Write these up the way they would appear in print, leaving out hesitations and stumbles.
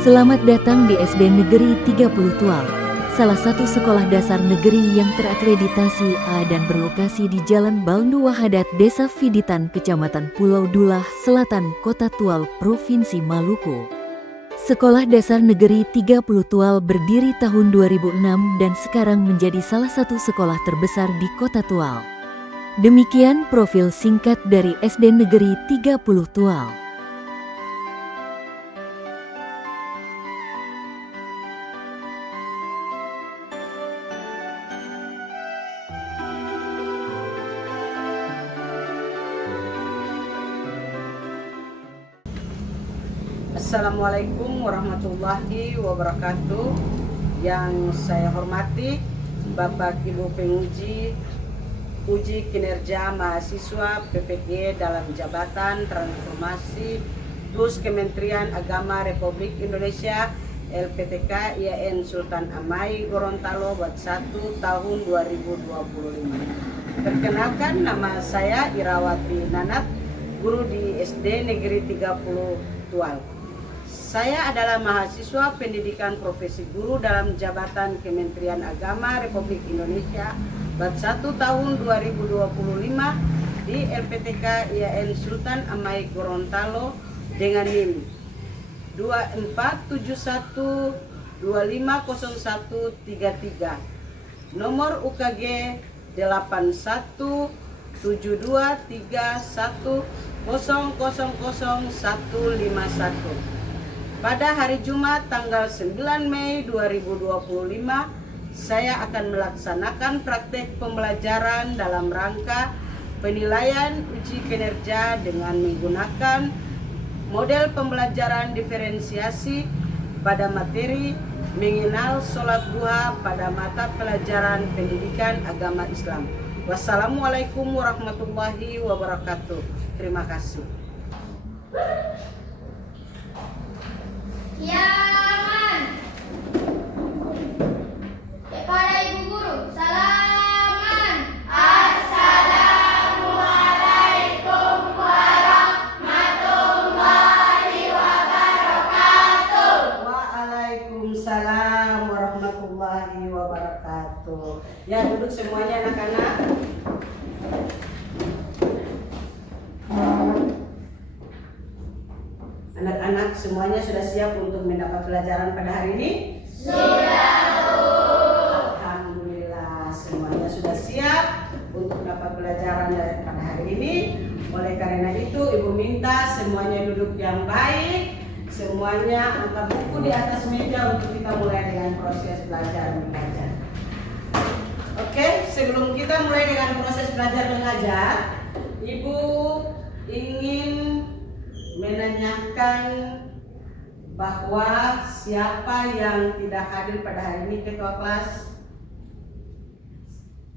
Selamat datang di SD Negeri 30 Tual, salah satu sekolah dasar negeri yang terakreditasi A dan berlokasi di Jalan Balnu Wahadat, Desa Fiditan, Kecamatan Pulau Dulah, Selatan, Kota Tual, Provinsi Maluku. Sekolah Dasar Negeri 30 Tual berdiri tahun 2006 dan sekarang menjadi salah satu sekolah terbesar di Kota Tual. Demikian profil singkat dari SD Negeri 30 Tual. Assalamualaikum warahmatullahi wabarakatuh. Yang saya hormati Bapak Ibu penguji uji kinerja mahasiswa PPG dalam Jabatan Transformasi Plus Kementerian Agama Republik Indonesia LPTK IAIN Sultan Amai Gorontalo Bat 1 tahun 2025. Perkenalkan, nama saya Irawati Nanat, guru di SD Negeri 30 Tual. Saya adalah mahasiswa pendidikan profesi guru dalam Jabatan Kementerian Agama Republik Indonesia Bat 1 tahun 2025 di LPTK IAIN Sultan Amai Gorontalo dengan NIM 2471250133, nomor UKG 817231000151. Pada hari Jumat tanggal 9 Mei 2025, saya akan melaksanakan praktek pembelajaran dalam rangka penilaian uji kinerja dengan menggunakan model pembelajaran diferensiasi pada materi mengenal sholat duha pada mata pelajaran pendidikan agama Islam. Wassalamualaikum warahmatullahi wabarakatuh. Terima kasih. Yaman. Kepada Ibu Guru, salaman. Assalamualaikum warahmatullahi wabarakatuh. Waalaikumsalam warahmatullahi wabarakatuh. Ya, duduk semuanya anak-anak. Anak-anak semuanya sudah siap untuk mendapat pelajaran pada hari ini? Sudah, Bu. Alhamdulillah, semuanya sudah siap untuk dapat pelajaran pada hari ini. Oleh karena itu, Ibu minta semuanya duduk yang baik, semuanya angkat buku di atas meja untuk kita mulai dengan proses belajar mengajar. Oke, sebelum kita mulai dengan proses belajar mengajar, Ibu ingin menanyakan bahwa siapa yang tidak hadir pada hari ini, ketua kelas?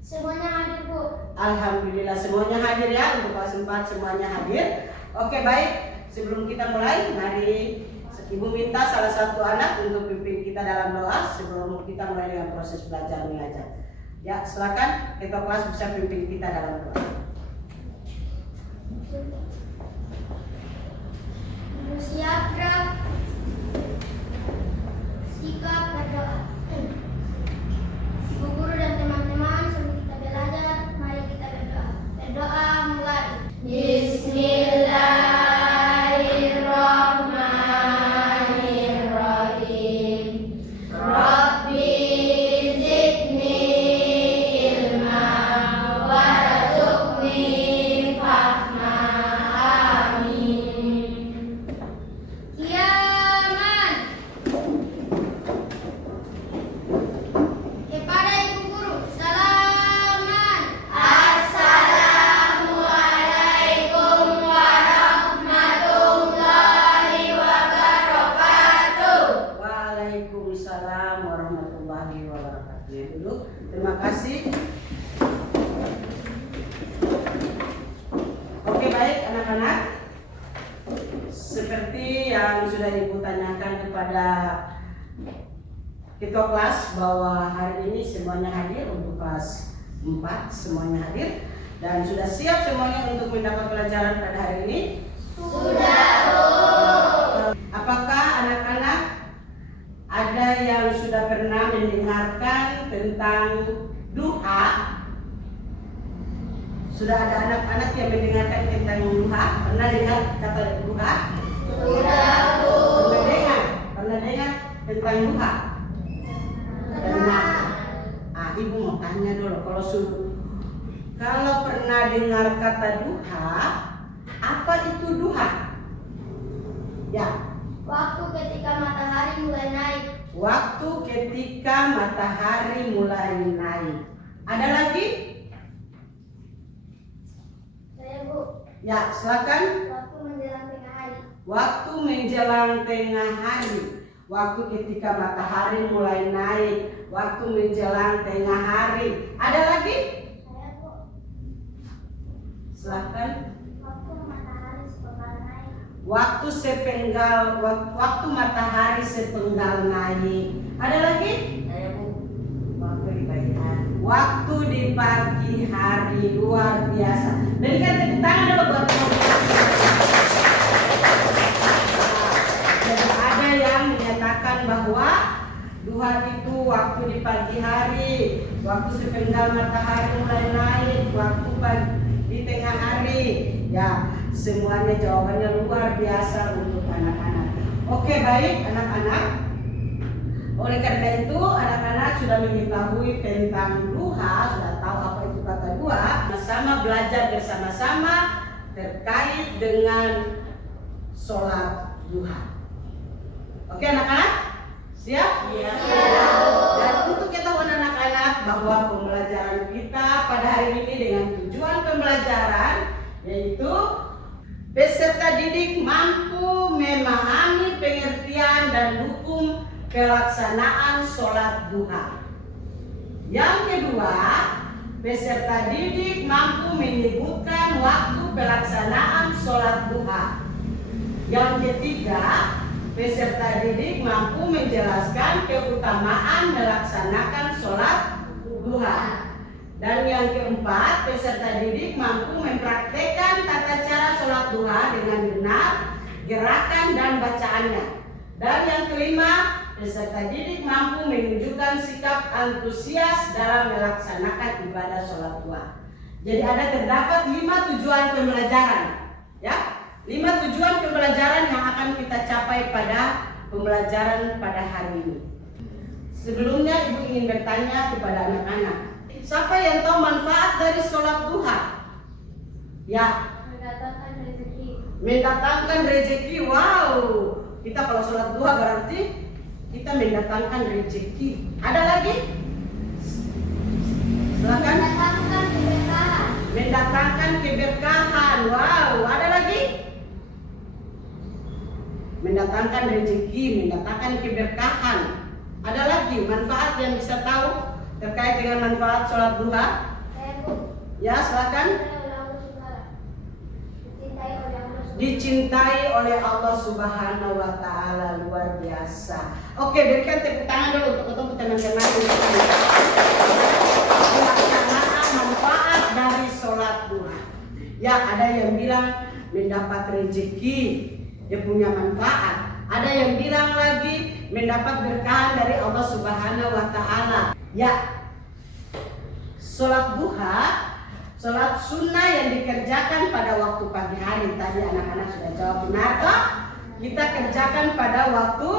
Semuanya hadir, Bu. Alhamdulillah semuanya hadir ya, untuk kelas 4 semuanya hadir. Oke, baik, sebelum kita mulai, mari Ibu minta salah satu anak untuk pimpin kita dalam doa sebelum kita mulai dengan proses belajar mengajar. Ya, silakan ketua kelas bisa pimpin kita dalam doa. Siap, gerak. Sikap berdoa. Ibu Guru dan teman-teman, sebelum kita belajar, mari kita berdoa. Berdoa mulai. Bismillahirrahmanirrahim. Rabbi zidni ilma warzuqni fahma. Amin. Yaman. Kepada Ibu Guru, salaman. Assalamualaikum warahmatullahi wabarakatuh. Waalaikumsalam warahmatullahi wabarakatuh. Ya, dulu. Terima kasih. Oke, baik anak-anak. Seperti yang sudah Ibu tanyakan kepada ketua kelas bahwa hari ini semuanya hadir untuk kelas 4, semuanya hadir dan sudah siap semuanya untuk mendapat pelajaran pada hari ini. tentang duha. Sudah ada anak-anak yang mendengarkan tentang duha? Pernah dengar kata duha? Sudah, Bu. Pernah dengar tentang duha? Pernah. Ibu mau tanya dulu, kalau pernah dengar kata duha, apa itu duha? Ya. Waktu ketika matahari mulai naik. Waktu ketika matahari mulai naik. Ada lagi? Saya, Bu. Ya, silakan. Waktu menjelang tengah hari. Waktu menjelang tengah hari. Waktu ketika matahari mulai naik. Waktu menjelang tengah hari. Ada lagi? Saya, Bu. Silakan. Waktu matahari sepenggal naik. Waktu matahari sepenggal naik. Ada lagi? Saya, Bu. Waktu di pagi hari. Waktu di pagi hari. Luar biasa. Berikan tepuk tangan dulu buat teman-teman. Jadi ada yang menyatakan bahwa duha itu waktu di pagi hari, waktu sepenggal matahari mulai naik, waktu di tengah hari. Ya, semuanya jawabannya luar biasa untuk anak-anak. Oke, baik anak-anak. Oleh karena itu, anak-anak sudah mengetahui tentang duha, sudah tahu apa itu kata duha. Sama belajar bersama-sama terkait dengan sholat duha. Oke anak-anak? Siap? Iya. Dan untuk ketahuan anak-anak bahwa pembelajaran kita pada hari ini dengan tujuan pembelajaran yaitu peserta didik mampu memahami pengertian dan hukum pelaksanaan sholat duha. Yang kedua, peserta didik mampu menyebutkan waktu pelaksanaan sholat duha. Yang ketiga, peserta didik mampu menjelaskan keutamaan melaksanakan sholat duha. Dan yang keempat, peserta didik mampu mempraktekkan tata cara sholat duha dengan benar, gerakan dan bacaannya. Dan yang kelima, peserta didik mampu menunjukkan sikap antusias dalam melaksanakan ibadah sholat duha. Jadi terdapat 5 tujuan pembelajaran, ya. 5 tujuan pembelajaran yang akan kita capai pada pembelajaran pada hari ini. Sebelumnya Ibu ingin bertanya kepada anak-anak, siapa yang tahu manfaat dari sholat duha? Ya. Mendatangkan rezeki. Mendatangkan rezeki. Wow. Kita kalau sholat duha berarti kita mendatangkan rezeki. Ada lagi? Silakan. Mendatangkan keberkahan. Mendatangkan keberkahan. Wow. Ada lagi? Mendatangkan rezeki, mendatangkan keberkahan. Ada lagi manfaat yang bisa tahu terkait dengan manfaat sholat duha? Saya, Bu. Ya, silakan. Dicintai oleh Allah Subhanahu wa Ta'ala. Luar biasa. Oke, berikan tepuk tangan dulu untuk teman-teman pelaksanaan manfaat dari sholat duha. Ya, ada yang bilang mendapat rezeki, dia punya manfaat. Ada yang bilang lagi mendapat berkah dari Allah Subhanahu wa Ta'ala. Ya, sholat duha, sholat sunnah yang dikerjakan pada waktu pagi hari. Tadi anak-anak sudah jawab benar toh? Kita kerjakan pada waktu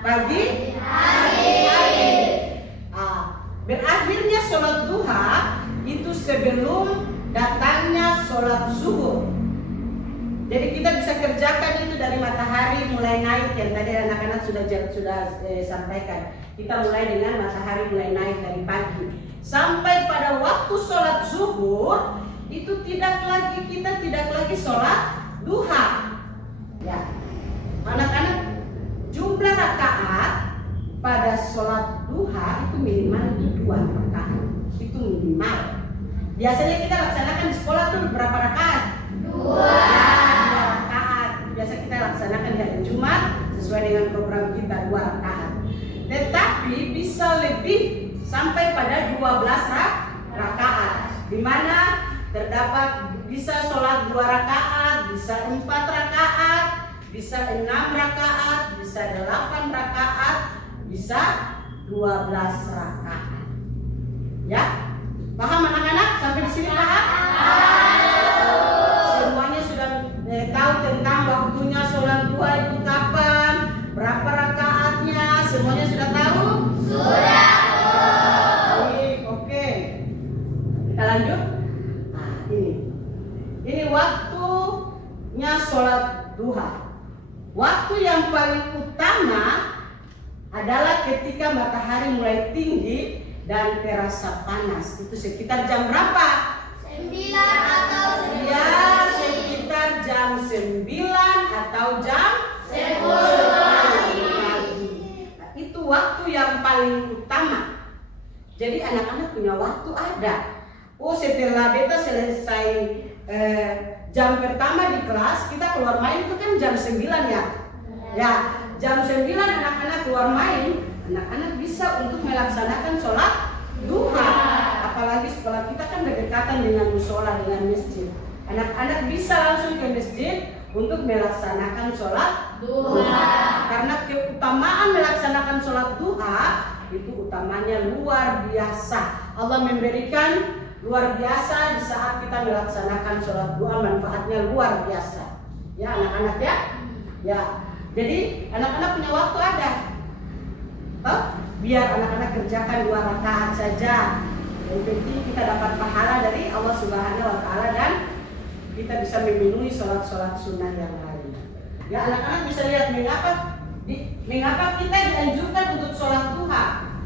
pagi hari. Berakhirnya sholat duha itu sebelum datangnya sholat zuhur. Jadi kita bisa kerjakan itu dari matahari mulai naik, yang tadi anak-anak sudah sampaikan. Kita mulai dengan matahari mulai naik dari pagi sampai pada waktu sholat zuhur itu kita tidak lagi sholat duha. Ya, anak-anak, jumlah rakaat pada sholat duha itu minimal itu 2 rakaat. Itu minimal. Biasanya kita laksanakan di sekolah tuh berapa rakaat? 2 rakaat. Biasa kita laksanakan hari Jumat sesuai dengan program kita 2 rakaat. Tetapi bisa lebih sampai pada 12 rakaat. Di mana terdapat bisa sholat 2 rakaat, bisa 4 rakaat, bisa 6 rakaat, bisa 8 rakaat, bisa 12 rakaat. Ya, paham anak-anak? Sampai di sini paham? Semuanya sudah tahu tentang waktunya sholat duha itu kapan, berapa rakaatnya, semuanya sudah tahu? Sudah. Oke. Kita lanjut. Nah, ini waktunya sholat duha. Waktu yang paling utama adalah ketika matahari mulai tinggi dan terasa panas. Itu sekitar jam berapa? 9 atau 10. Ya, sekitar jam 9 atau jam 10 pagi. Nah, itu waktu yang paling utama. Jadi anak-anak punya waktu ada. Oh, setelah beta selesai jam pertama di kelas, kita keluar main itu kan jam 9 ya. Ya, jam 9 anak-anak keluar main, anak-anak bisa untuk melaksanakan sholat duha. Apalagi sekolah kita kan berdekatan dengan musola, dengan masjid. Anak-anak bisa langsung ke masjid untuk melaksanakan sholat duha. Karena keutamaan melaksanakan sholat duha itu utamanya luar biasa. Allah memberikan luar biasa di saat kita melaksanakan sholat duha, manfaatnya luar biasa. Ya anak-anak ya. Ya. Jadi anak-anak punya waktu ada. Biar anak-anak kerjakan 2 rakaat saja. Yang penting kita dapat pahala dari Allah Subhanahu wa taala dan kita bisa memenuhi sholat-sholat sunnah yang lain. Ya anak-anak bisa lihat mengapa kita dianjurkan untuk sholat duha.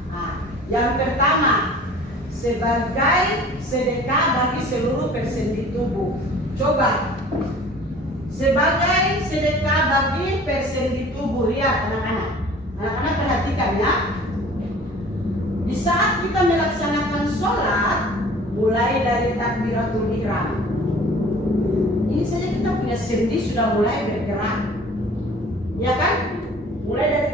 Nah, yang pertama sebagai sedekah bagi seluruh persendi tubuh. Coba sebagai sedekah bagi persendi tubuh. Lihat anak-anak. Anak-anak perhatikan ya. Di saat kita melaksanakan sholat, mulai dari takbiratul ihram, ini saja kita punya sendi sudah mulai bergerak, ya kan? Mulai dari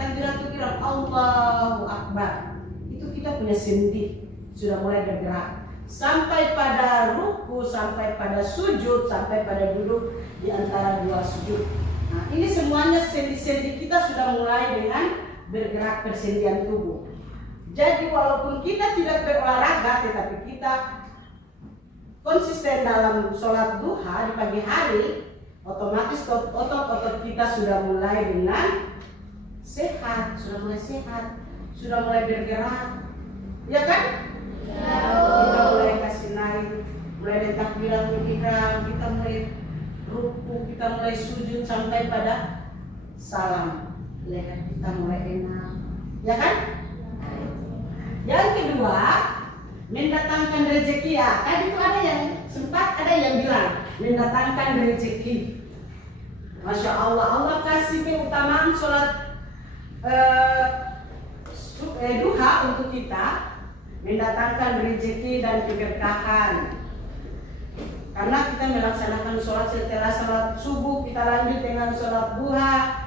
takbiratul ihram, Allahu Akbar, itu kita punya sendi sudah mulai bergerak. Sampai pada ruku, sampai pada sujud, sampai pada duduk di antara 2 sujud. Nah, ini semuanya sendi-sendi kita sudah mulai dengan bergerak persendian tubuh. Jadi walaupun kita tidak berolahraga, tetapi kita konsisten dalam sholat duha di pagi hari, otomatis otot-otot kita sudah mulai dengan sehat, sudah mulai bergerak, ya kan? Kita mulai kasih naik, mulai dari takbiratul ihram, kita mulai ruku, kita mulai sujud sampai pada salam. Leher kita mulai enak, ya kan? Yang kedua, mendatangkan rezeki ya. Tadi itu sempat ada yang bilang mendatangkan rezeki. Masya Allah, Allah kasih keutamaan sholat duha untuk kita, mendatangkan rezeki dan keberkahan. Karena kita melaksanakan sholat setelah sholat subuh, kita lanjut dengan sholat duha.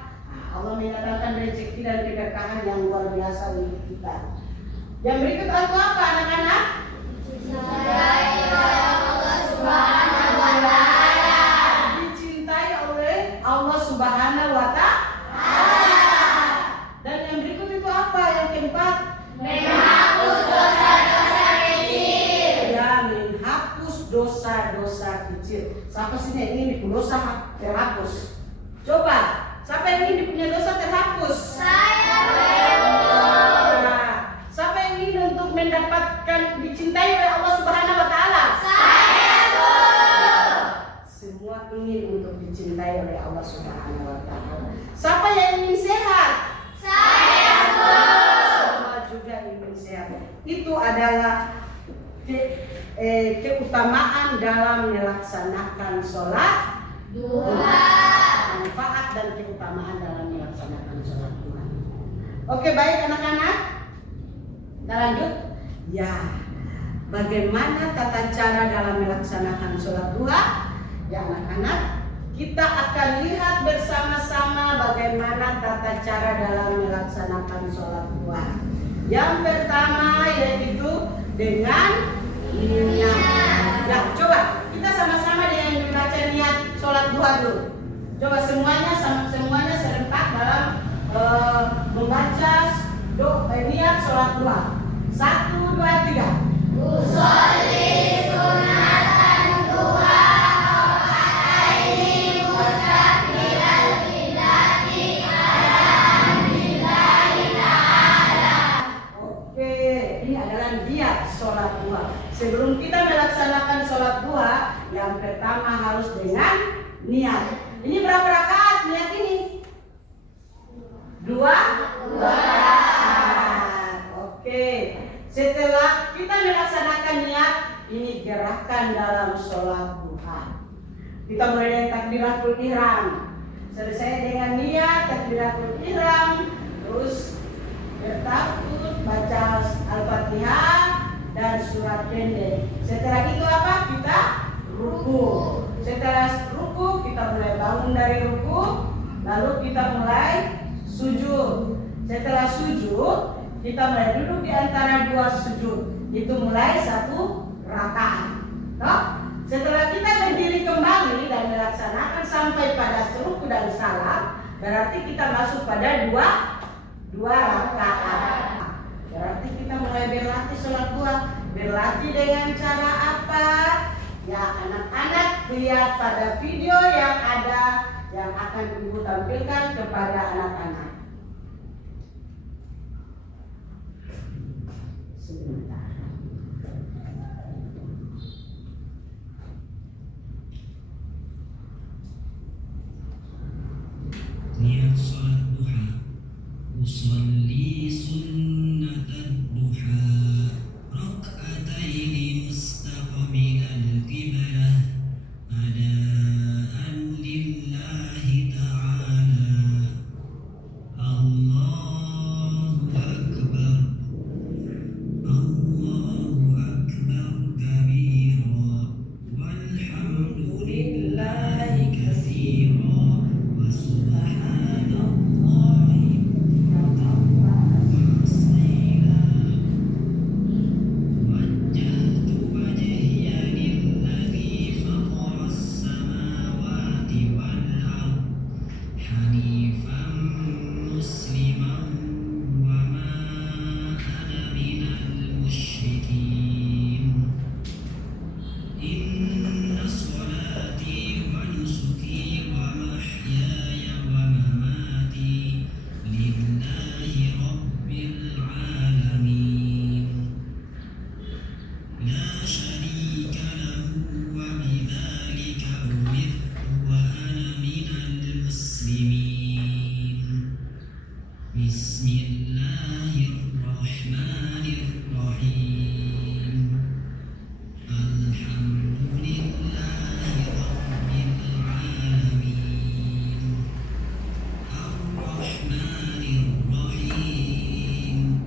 Allah mendatangkan rezeki dan keberkahan yang luar biasa untuk kita. Yang berikut itu apa anak-anak? Dicintai oleh Allah Subhanahu wa taala. Dicintai oleh Allah Subhanahu wa taala. Dan yang berikut itu apa? Yang keempat? Menghapus dosa-dosa kecil. Ya, menghapus dosa-dosa kecil. Siapa sih yang ingin dosa terhapus? Coba, siapa yang ingin punya dosa terhapus? Saya. Siapa yang ingin untuk mendapatkan dicintai oleh Allah Subhanahu wa taala? Saya, Bu. Semua ingin untuk dicintai oleh Allah Subhanahu wa taala. Siapa yang ingin sehat? Saya, Bu. Semua juga ingin sehat. Itu adalah keutamaan dalam melaksanakan sholat duha. Manfaat dan keutamaan dalam melaksanakan sholat duha. Oke, baik anak-anak. Kita lanjut. Ya, bagaimana tata cara dalam melaksanakan sholat duha? Ya anak-anak, kita akan lihat bersama-sama bagaimana tata cara dalam melaksanakan sholat duha. Yang pertama yaitu dengan niat. Ya, coba kita sama-sama dengan membaca niat sholat duha dulu. Coba semuanya serentak dalam membaca niat sholat duha. 1, 2, 3. Oke, ini adalah niat sholat duha. Sebelum kita melaksanakan sholat duha, yang pertama harus dengan niat. Ini berapa rakaat niat ini? Dua rakaat. Oke. Setelah kita melaksanakan niat, ini gerakan dalam sholat duha. Kita mulai dari takbiratul ihram. Selesai dengan niat takbiratul ihram, terus bertakbir, baca Al-Fatihah dan surat pendek. Setelah itu apa? Kita ruku. Setelah ruku kita mulai bangun dari ruku, lalu kita mulai sujud. Setelah sujud kita mulai duduk di antara dua sujud. Itu mulai satu rakaat. Toh? Setelah kita berdiri kembali dan melaksanakan sampai pada ruku dan salam, berarti kita masuk pada dua rakaat. Berarti kita mulai berlatih sholat duha. Berlatih dengan cara apa? Ya, anak-anak lihat pada video yang ada yang akan ibu tampilkan kepada anak-anak. Sebentar. Niat sholat duha. Usolli sunnatan duha rak'ataini mustaqbilal qiblah adaan lillahi ta'ala. Allahu akbar kabira walhamdulillahi katsira wa subhanallahi Bismillahirrahmanirrahim. Alhamdulillahi rabbil alamin. Ar-Rahmanir-Rahim.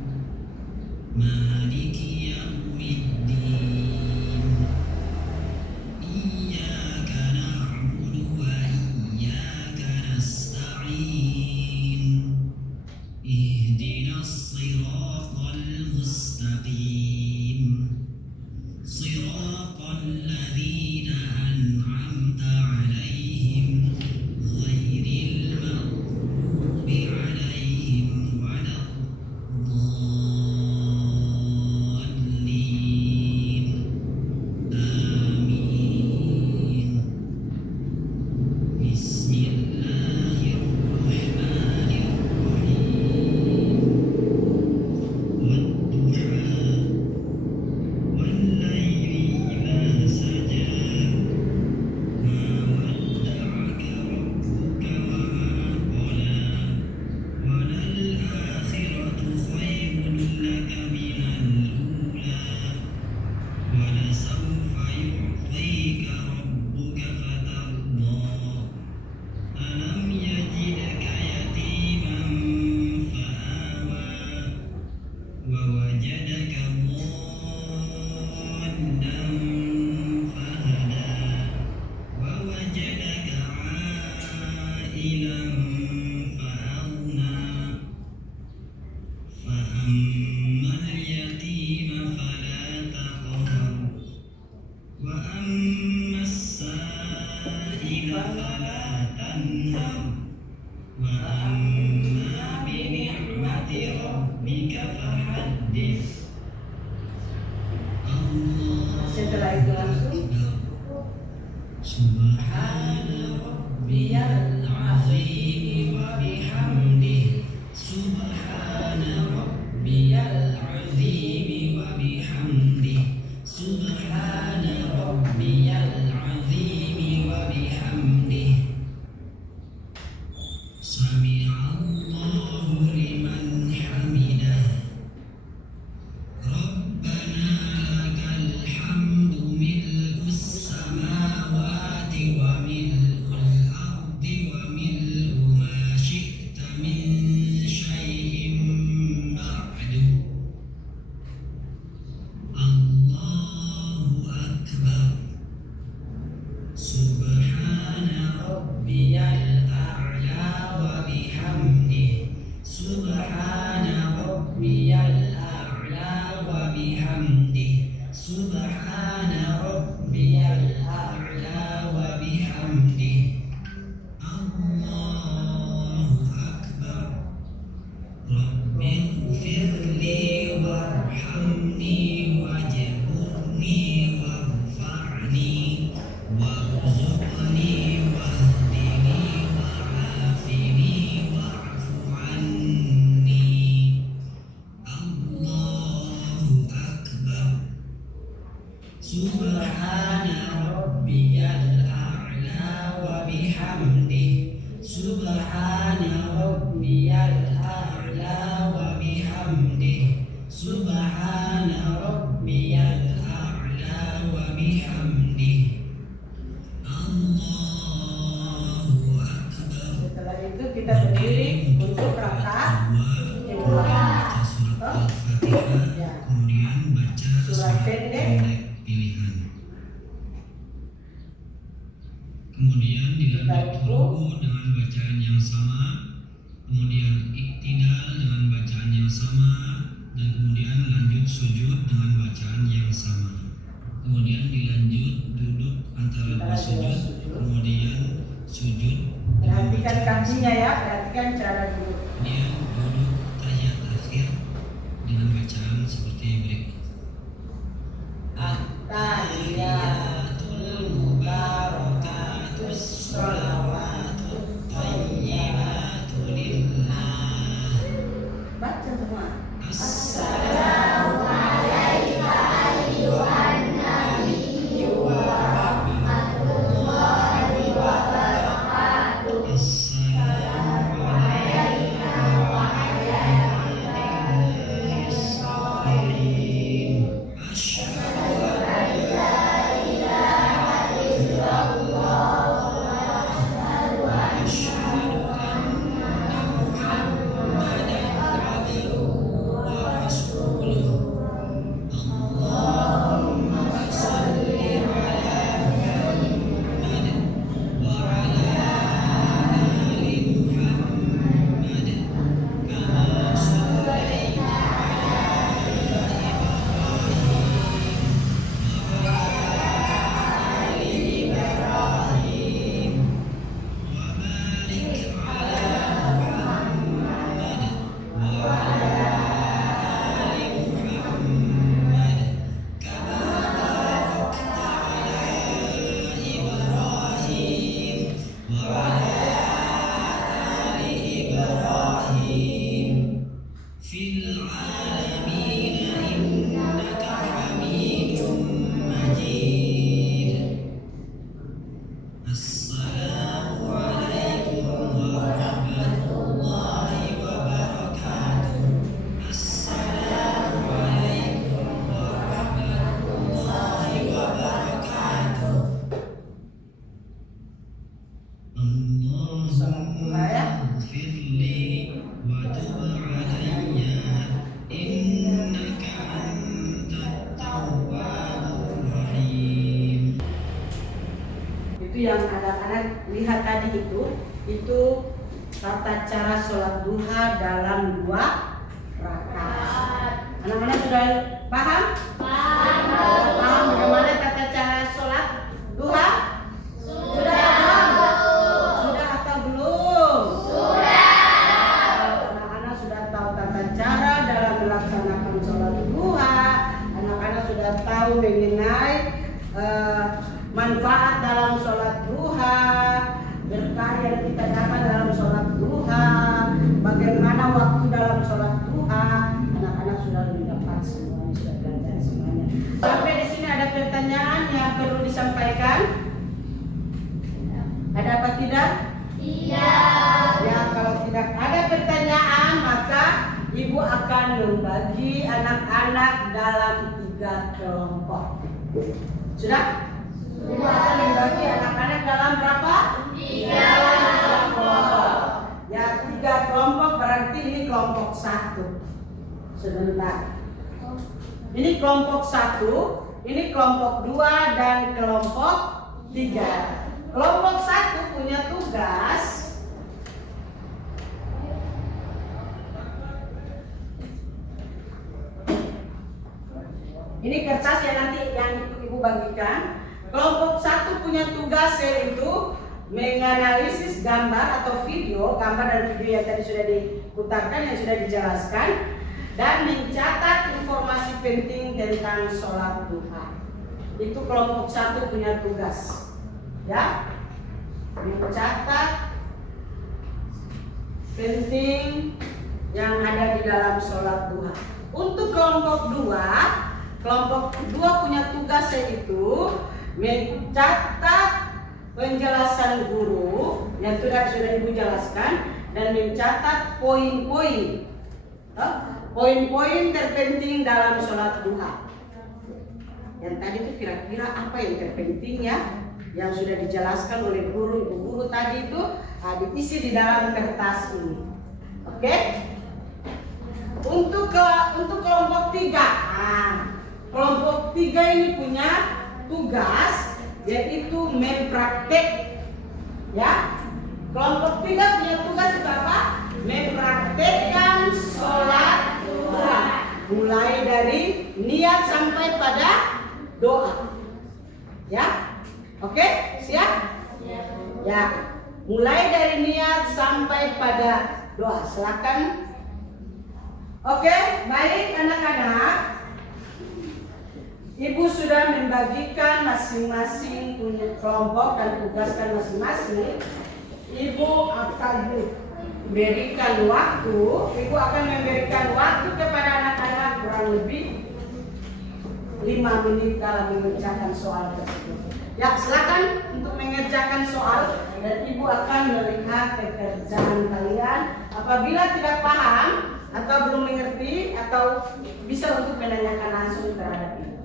Maliki yaumiddin. Iyyaka na'budu wa iyyaka nasta'in. Ihdinas siratal mustaqim. Siratal ladzina an'amta 'alaihim ghairil maghdubi 'alaihim waladdallin. Amin. Bismillahirrahmanirrahim. Wadduha wallayli idza saja. Ma wadda'aka rabbuka wa ma qala. Walal akhiratu khairun laka minal ula. Walasawfa yu'tika rabbuka fatarda. Alam yajidka yatiman fa'awa. Wa wajadaka dhallan fahada. Wa wajadaka 'ailan fa'aghna. Fa'ammal yatima fala taqhar. Wa ammas sa'ila fala tanhar. Wa amma bi ni'mati rabbika fahaddits. Setelah itu kita berdiri untuk rakaat kedua. Ya. Kemudian baca Surat pendek. pilihan. Kemudian dilanjut ruku dengan bacaan yang sama, kemudian iktidal dengan bacaan yang sama, dan kemudian lanjut sujud dengan bacaan yang sama. Kemudian dilanjut duduk antara dua sujud, kemudian sujud dengan Perhatikan bacaan kakinya ya, perhatikan cara duduk. Kemudian duduk tahiyat akhir dengan bacaan seperti berikut. At-tahiyatul mubarakatus sholawatut thayyibatu lillah. Baca semua. Assalamu yang anak-anak lihat tadi itu tata cara sholat duha dalam 2 rakaat. Anak-anak sudah paham? Paham bagaimana tata cara sholat duha? Sudah atau belum? Anak-anak sudah tahu tata cara dalam melaksanakan sholat duha. Anak-anak sudah tahu mengenai manfaat dalam sholat duha. berkah yang kita dapat dalam sholat duha, bagaimana waktu dalam sholat duha, anak-anak sudah dapat semuanya, sudah belajar semuanya. Sampai di sini ada pertanyaan yang perlu disampaikan? Ada apa tidak? Iya. Ya, kalau tidak ada pertanyaan, maka ibu akan membagi anak-anak dalam 3 kelompok. Sudah? Ibu akan membagi anak-anak dalam berapa? 3 kelompok. Ya, 3 kelompok berarti ini kelompok 1. Sebentar. Ini kelompok 1, ini kelompok 2 dan kelompok 3. Kelompok 1 punya tugas ini kertas yang nanti yang ibu bagikan. Kelompok 1 punya tugas yaitu menganalisis gambar atau video, gambar dan video yang tadi sudah diputarkan, yang sudah dijelaskan, dan mencatat informasi penting tentang sholat duha. Itu kelompok 1 punya tugas. Ya, mencatat penting yang ada di dalam sholat duha. Untuk kelompok 2 punya tugas yaitu mencatat penjelasan guru yang sudah ibu jelaskan dan mencatat poin-poin terpenting dalam sholat duha. Yang tadi itu kira-kira apa yang terpentingnya yang sudah dijelaskan oleh guru, ibu guru tadi itu diisi di dalam kertas ini. Oke? Untuk kelompok 3, kelompok 3 ini punya tugas yaitu mempraktek. Ya, kelompok 3 punya tugas itu apa? Mempraktekkan sholat duha, mulai dari niat sampai pada doa. Ya, oke, siap? Ya, mulai dari niat sampai pada doa. Silakan. Oke, baik anak-anak. Ibu sudah membagikan masing-masing punya kelompok dan tugaskan masing-masing. Ibu akan memberikan waktu kepada anak-anak kurang lebih 5 menit dalam mengerjakan soal tersebut. Ya, silakan untuk mengerjakan soal dan ibu akan melihat pekerjaan kalian. Apabila tidak paham atau belum mengerti atau bisa untuk menanyakan langsung terhadap ibu.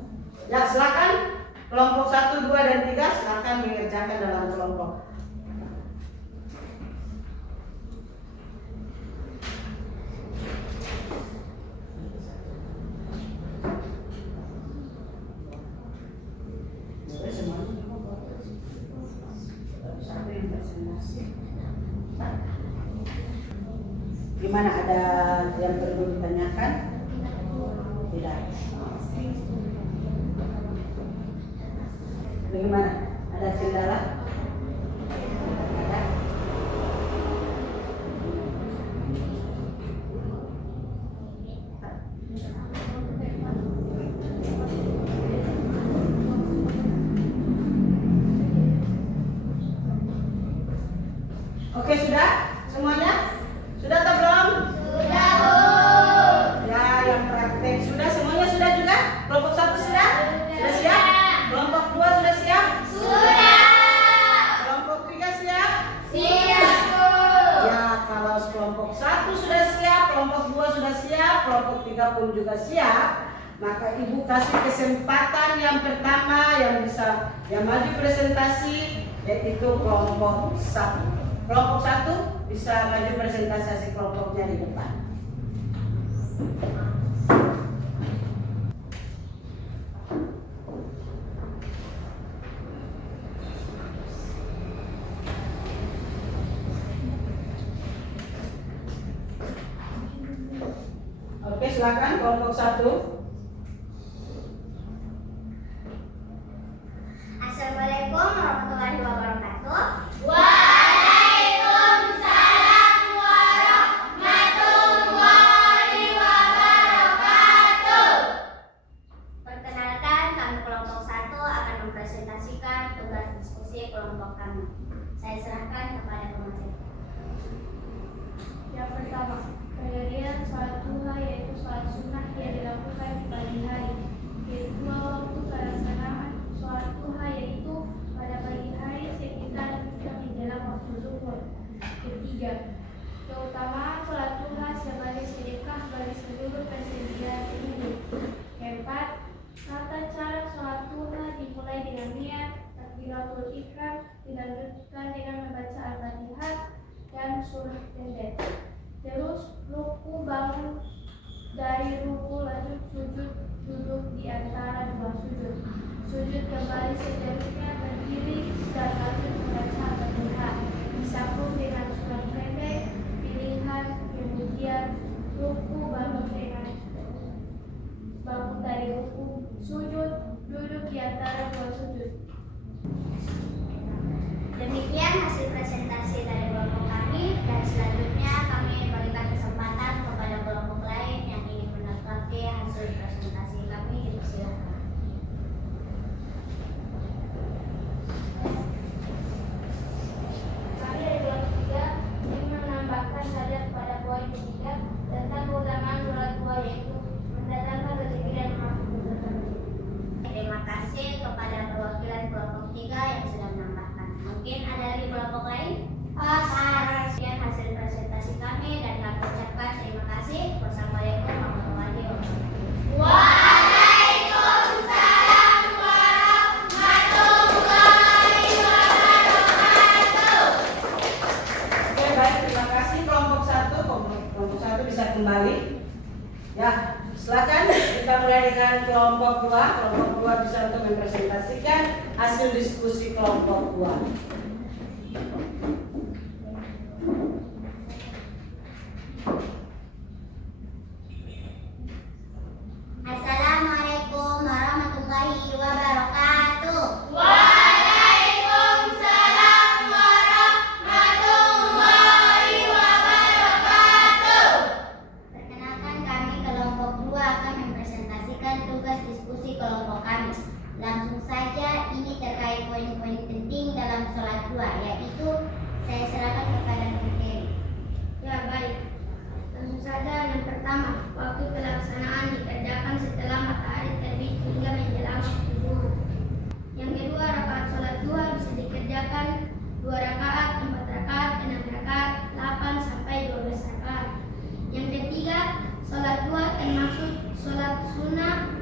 Ya, silakan kelompok 1, 2, dan 3 silakan mengerjakan dalam kelompok. Gimana, ada yang perlu ditanyakan? Tidak. Bagaimana? Ada kendala? Ada? Oke, sudah? Semuanya? Sudah atau belum? Sudah, Bu. Ya, yang praktek sudah, semuanya sudah juga? Kelompok 1 sudah? Sudah siap? Kelompok 2 sudah siap? Sudah. Kelompok 3 siap? Siap, Bu. Ya, kalau kelompok 1 sudah siap, kelompok 2 sudah siap, kelompok 3 pun juga siap, maka ibu kasih kesempatan yang pertama yang maju presentasi yaitu kelompok 1. Kelompok 1 bisa maju presentasi kelompoknya di depan. Oke, silakan kelompok 1. Assalamualaikum warahmatullahi wabarakatuh. Waalaikumsalam warahmatullahi wabarakatuh. Perkenalkan, kami kelompok 1 akan mempresentasikan tugas diskusi kelompok kami. Saya serahkan kepada 3. Keutamaan sholat duha sebagai sedekah bagi seluruh persediaan hidup. Keempat, tata cara sholat duha dimulai dengan niat, takbiratul ihram, dilanjutkan dengan membaca Al-Fatihah dan surah pendek. Terus ruku bangun dari ruku, lanjut sujud, duduk di antara dua sujud. Sujud kembali sejenisnya berdiri dan lanjut membaca Al-Fatihah. Disambung dengan surah pendek pilihan, kemudian ruku bangun dari ruku, sujud, duduk di antara dua sujud. Demikian hasil presentasi dari kelompok kami, dan selanjutnya kami berikan kesempatan kepada kelompok lain yang ingin menanggapi hasil presentasi kami. Silakan. Kami dari kelompok 3 ingin menambahkan saja pada poin ketiga tentang keutamaan sholat duha, yaitu mendatangkan rezeki dan rahmat. Terima kasih kepada perwakilan kelompok 3 yang sudah menambahkan. Mungkin ada lagi kelompok lain? Sekian hasil presentasi kami dan kami ucapkan terima kasih. Wassalamualaikum warahmatullahi wabarakatuh. Waalaikumsalam warahmatullahi wabarakatuh. Oke, baik, terima kasih kelompok 1. Kelompok 1 bisa kembali. Ya, silakan kita mulai dengan kelompok 2. Kelompok 2 bisa untuk mempresentasikan hasil diskusi kelompok 2. Assalamualaikum warahmatullahi wabarakatuh. Waalaikumsalam warahmatullahi wabarakatuh. Perkenalkan, kami kelompok 2 akan mempresentasikan tugas diskusi kelompok kami. Langsung saja, ini terkait poin-poin penting dalam sholat duha, yaitu saya serahkan kepada materi. Ya, baik. Tentu saja yang pertama, waktu pelaksanaan dikerjakan setelah matahari terbit hingga menjelang waktu zuhur. Yang kedua, rakaat sholat duha bisa dikerjakan 2 rakaat, 4 rakaat, 6 rakaat, 8 sampai 12 rakaat. Yang ketiga, sholat duha termasuk sholat sunnah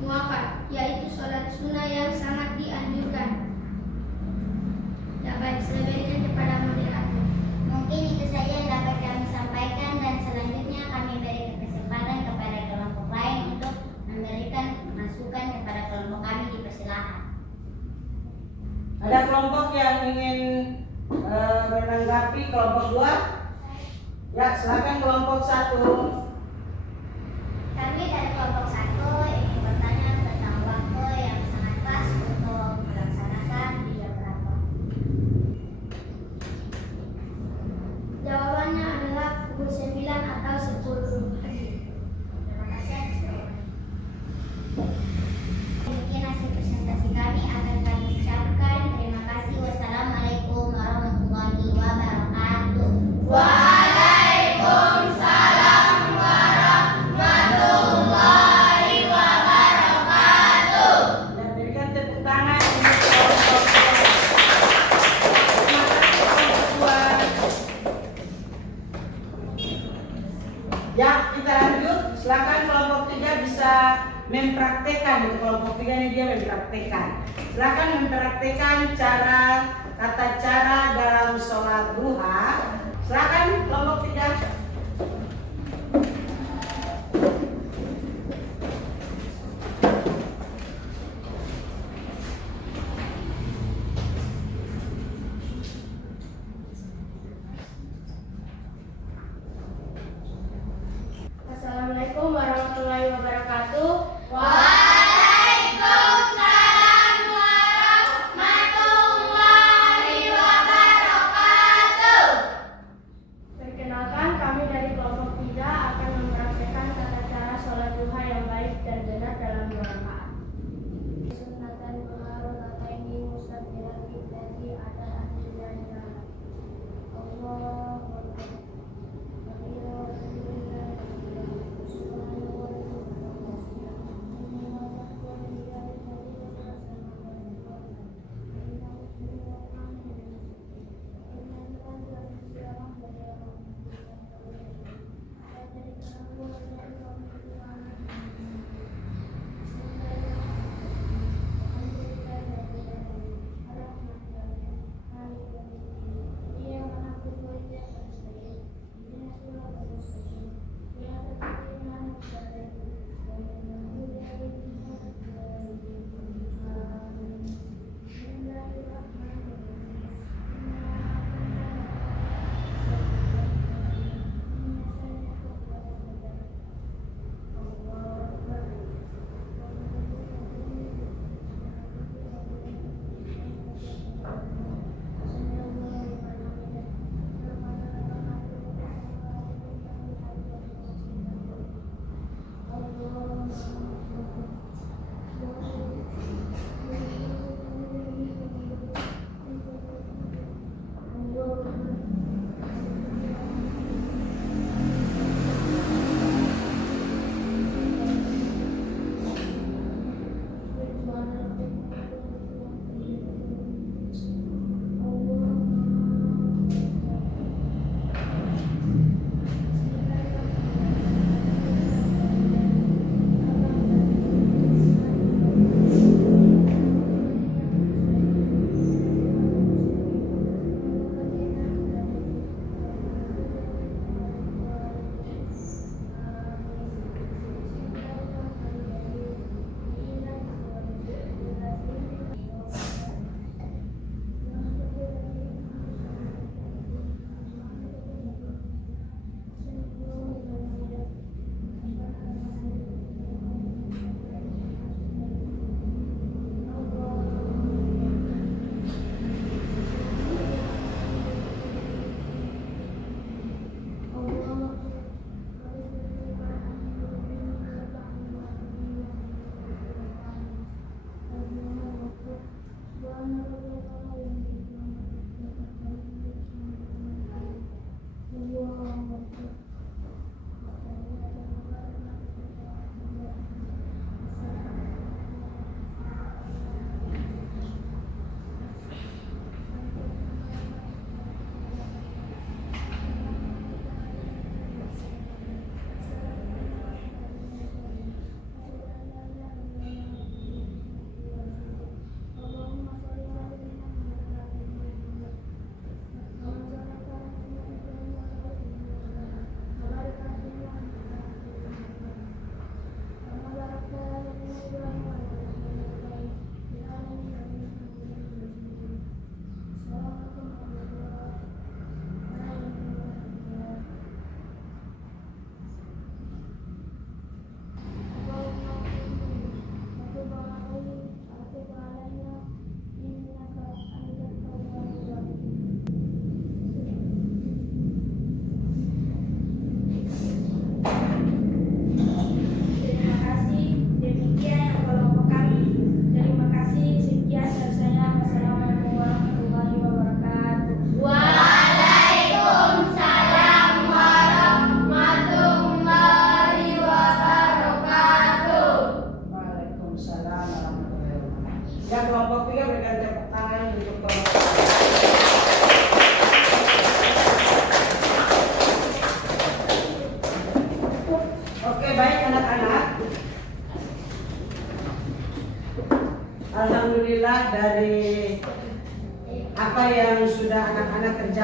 muakkad, yaitu sholat sunnah yang sangat dianjurkan. Ya, baik, saya berikan kepada moderator. Mungkin itu saja yang dapat kami sampaikan, dan selanjutnya kami berikan kesempatan kepada kelompok lain untuk memberikan masukan kepada kelompok kami. Dipersilakan. Ada kelompok yang ingin menanggapi kelompok 2? Ya, silakan kelompok 1. Kami dari kelompok 1 ingin bertanya tentang waktu yang sangat pas untuk melaksanakan di jam berapa. Jawabannya adalah pukul 9 atau 10 pagi. Terima kasih. Demikian hasil presentasi kami, akan kami ucapkan terima kasih. Wassalamualaikum warahmatullahi wabarakatuh. Waalaikumsalam warahmatullahi wabarakatuh. Ya, berikan tepuk tangan untuk kelompok 2. Ya, kita lanjut. Silakan kelompok 3 bisa mempraktekkan. Untuk kelompok 3 ini dia mempraktekkan. Silakan mempraktekkan tata cara dalam sholat duha. Silakan kelompok 3. Assalamualaikum warahmatullahi wabarakatuh. Waalaikumsalam warahmatullahi wabarakatuh.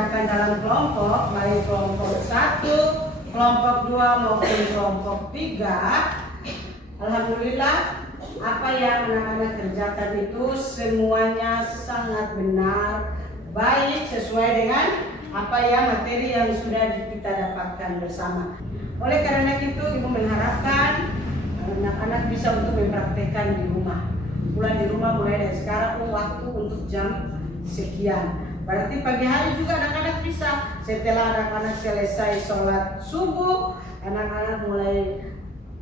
dikerjakan dalam kelompok, baik kelompok 1, kelompok 2 maupun kelompok 3, alhamdulillah apa yang anak-anak kerjakan itu semuanya sangat benar, baik sesuai dengan apa ya materi yang sudah kita dapatkan bersama. Oleh karena itu Ibu mengharapkan anak-anak bisa untuk mempraktekkan di rumah. Pulang di rumah mulai dari sekarang waktu untuk jam sekian. Berarti pagi hari juga anak-anak bisa. Setelah anak-anak selesai sholat subuh, anak-anak mulai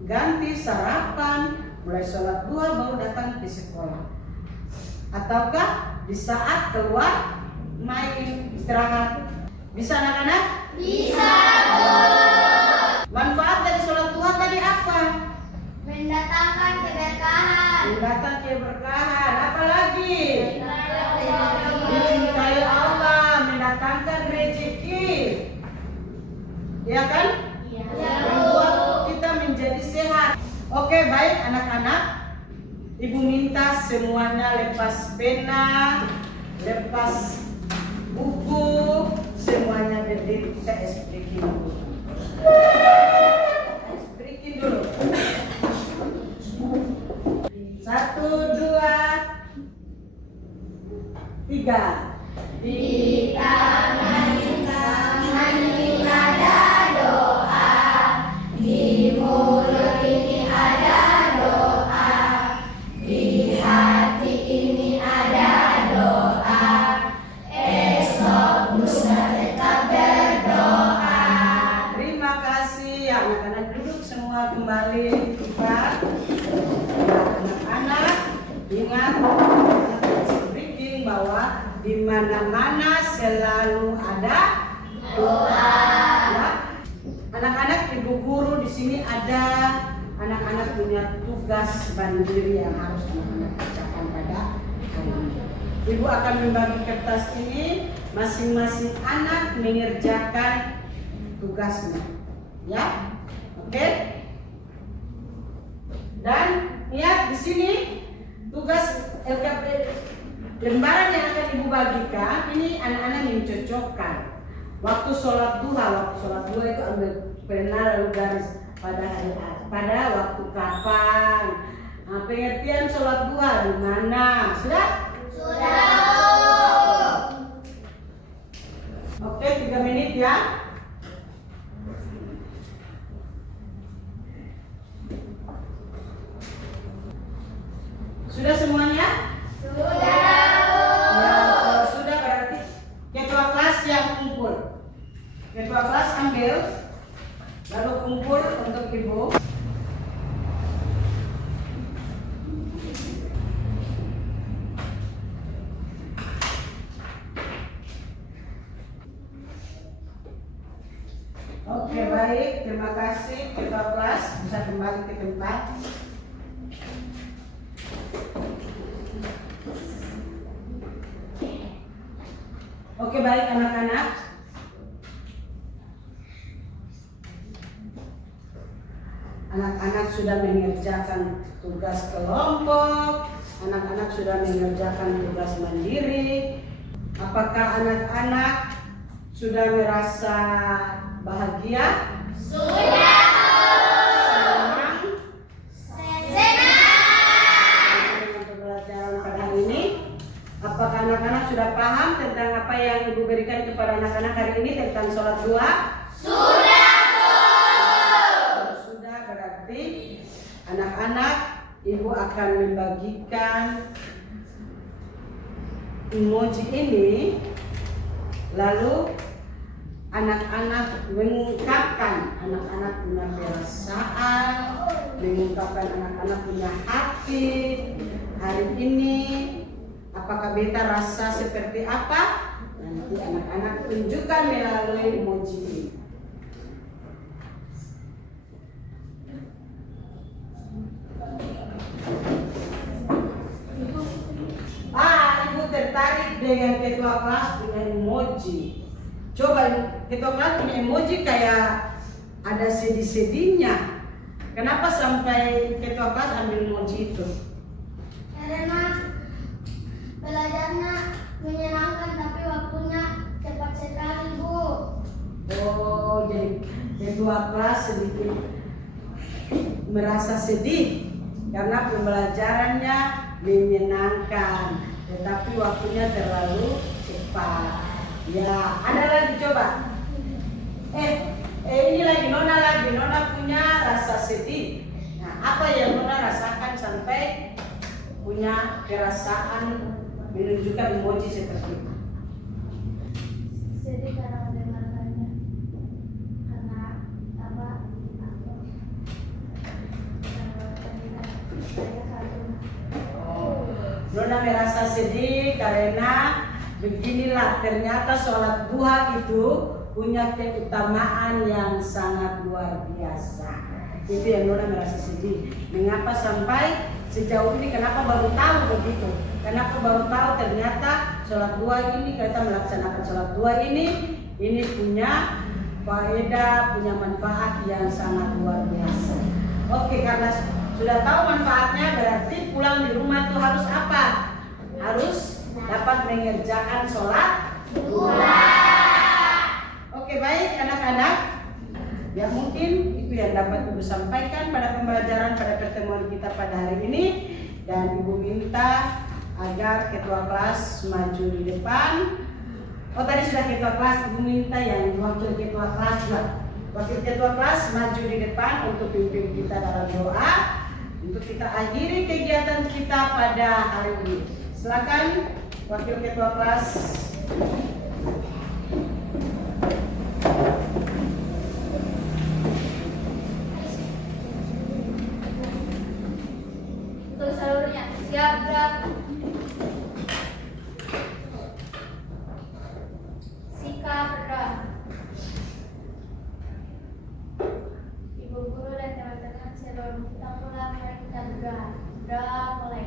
ganti sarapan, mulai sholat duha baru datang ke sekolah. Ataukah di saat keluar main istirahat? Bisa anak-anak? Bisa. Manfaat dari sholat duha tadi apa? Mendatangkan keberkahan. Mendatangkan keberkahan. Apa lagi? Dicintai Allah, mendatangkan rezeki. Ya kan? Membuat kita menjadi sehat. Oke, baik anak-anak. Ibu minta semuanya lepas pena, lepas buku, semuanya berdiri. Kita breaking dulu. Breaking dulu. 1, 2, 3. Di tangan ini ada doa, di mulut ini ada doa, di hati ini ada doa, esok lusa tetap berdoa. Terima kasih anak-anak, duduk semua kembali. Kita anak-anak ingat bahwa di mana-mana selalu ada doa. Ya. Anak-anak, ibu guru di sini ada anak-anak punya tugas mandiri yang harus anak-anak kerjakan pada hari ini. Ibu akan membagi kertas ini, masing-masing anak mengerjakan tugasnya. Ya, oke? Dan lihat di sini tugas LKP. Lembaran yang akan ibu bagikan ini anak-anak mencocokkan waktu sholat duha. Waktu sholat duha itu ambil pena lalu garis pada hari pada waktu kapan. Nah, pengertian sholat duha di mana? Sudah? Oke, 3 menit ya. Sudah semuanya? Sudah. Sudah berarti ketua kelas yang kumpul. Ketua kelas ambil, lalu kumpul untuk ibu. Oke, baik, terima kasih ketua kelas, bisa kembali ke tempat. Oke, baik anak-anak. Anak-anak sudah mengerjakan tugas kelompok, anak-anak sudah mengerjakan tugas mandiri. Apakah anak-anak sudah merasa bahagia? Sudah. Dengan pembelajaran pada hari ini. Apakah anak-anak sudah paham tentang apa yang ibu berikan kepada anak-anak hari ini tentang sholat duha? Sudah. Sudah, berarti anak-anak ibu akan membagikan emoji ini, lalu anak-anak mengungkapkan, anak-anak punya perasaan, mengungkapkan anak-anak punya hati hari ini. Apakah beta rasa seperti apa? Nanti anak-anak tunjukkan melalui emoji ini. Ibu tertarik dengan ketua kelas punya emoji. Coba ketua kelas punya emoji kayak ada sedih-sedihnya. Kenapa sampai ketua kelas ambil emoji itu? Karena belajarnya menyenangkan tapi waktunya cepat cepat sekali, Bu. Oh, jadi ketua kelas sedikit merasa sedih karena pembelajarannya menyenangkan, tetapi waktunya terlalu cepat. Ya, ada lagi coba. Ini lagi Nona punya rasa sedih. Nah, apa yang Nona rasakan sampai punya perasaan menunjukkan emoji seperti itu? Sedih karena mendengarkannya. Karena apa? Nona merasa sedih karena beginilah, ternyata sholat duha itu punya keutamaan yang sangat luar biasa. Itu yang Nona merasa sedih. Mengapa sampai sejauh ini, kenapa baru tahu begitu? Kenapa baru tahu ternyata sholat duha ini, kita melaksanakan sholat duha ini punya faedah, punya manfaat yang sangat luar biasa. Oke, karena sudah tahu manfaatnya, berarti pulang di rumah itu harus apa? Harus dapat mengerjakan sholat duha. Oke, baik anak-anak. Ya, mungkin itu yang dapat Ibu sampaikan pada pembelajaran pada pertemuan kita pada hari ini. Dan Ibu minta agar ketua kelas maju di depan. Oh, tadi sudah ketua kelas, Ibu minta yang wakil ketua kelas juga. Wakil ketua kelas maju di depan untuk pimpin kita dalam doa untuk kita akhiri kegiatan kita pada hari ini. Silakan wakil ketua kelas. Untuk seluruhnya siap gerak. Sikap berdoa. Ibu guru dan teman-teman sebelum kita pulang, mari kita berdoa. Doa mulai.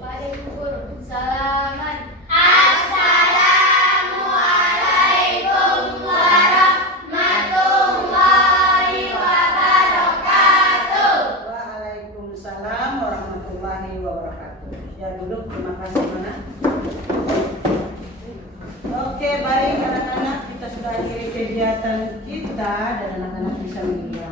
Pada Ibu Guru, salaman. Assalamualaikum warahmatullahi wabarakatuh. Waalaikumsalam warahmatullahi wabarakatuh. Ya, duduk. Terima kasih, Nona. Oke, baik anak-anak, kita sudah akhiri kegiatan kita dan anak-anak bisa meninggalkan